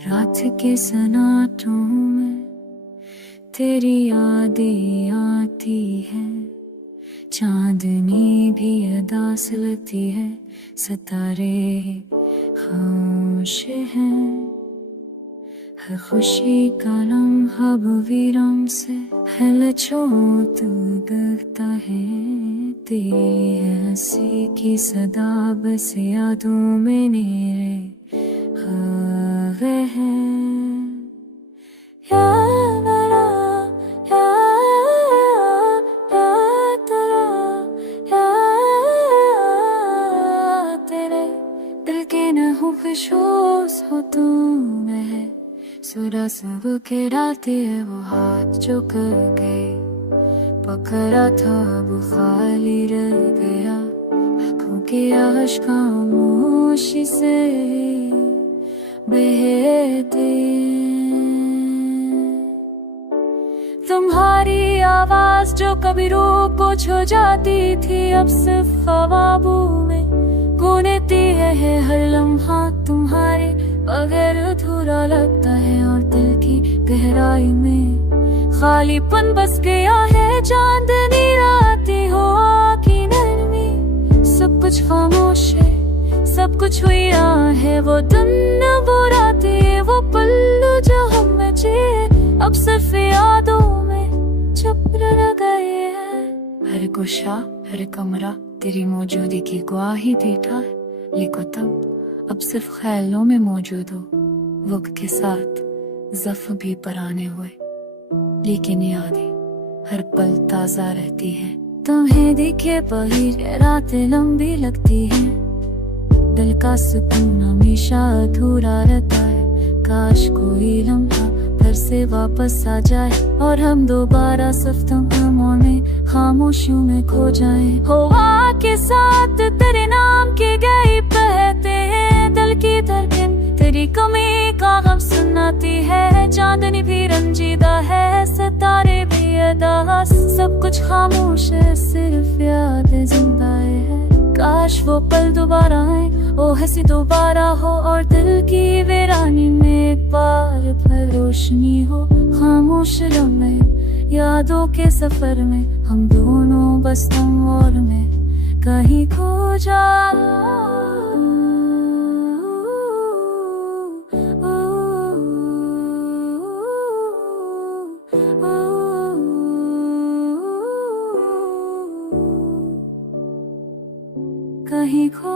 रात के सन्नाटों में तेरी यादें आती है, चांदनी भी अदा सुलती है, सितारे खामोश हैं। हर खुशी का लम्हा वीरम से है लचोत गता है, तेरी हंसी की सदा बस यादों में मेरे खावे हैं। या ला ला, या ला तरा, या तेरे दिल के न हो खुशोस हो तुम है, सुरा सब के डालती है वो हाथ जो कर गए, पकड़ा था वो खाली रह गया, आँखों के आशिक खामोशी से बहते। तुम्हारी आवाज जो कभी रूह को छू जाती थी, अब सिर्फ ख्वाबों में गूंजती है हर लम्हा तुम्हारे बगैर अधूरा लगता है, और दिल की गहराई में खालीपन बस गया है। चांदनी रातें हो की नरमी, सब कुछ खामोश है, सब कुछ हुआ है। वो दिन वो रातें वो पल जो हम जिए, अब सिर्फ यादों में चुप रह गए हैं। हर गोशा हर कमरा तेरी मौजूदगी की गवाही देता है, लेकिन तब अब सिर्फ ख्यालों में मौजूद हो। वक्त के साथ ज़ख्म भी पुराने हुए, लेकिन यादें हर पल ताज़ा रहती है। तुम्हें देखे पहले रातें लंबी लगती हैं, दिल का सुकून हमेशा अधूरा रहता है। काश कोई लम्हा फिर से वापस आ जाए, और हम दोबारा सिर्फ तुमों में खामोशियों में खो जाएं। हवा के साथ तेरे नाम के गए बहते हैं, दिल की धड़कन तेरी कमी का गम सुनाती है। चांदनी भी रंजीदा है, सितारे भी अदा, सब कुछ खामोश है, सिर्फ याद जिंदा है। काश वो पल दोबारा आए, वो हंसी दोबारा हो, और दिल की वीरानी में एक बार फिर रोशनी हो। खामोश लम्हे यादों के सफर में हम दोनों बस तुम और मैं कहीं खो जा। कहीं खो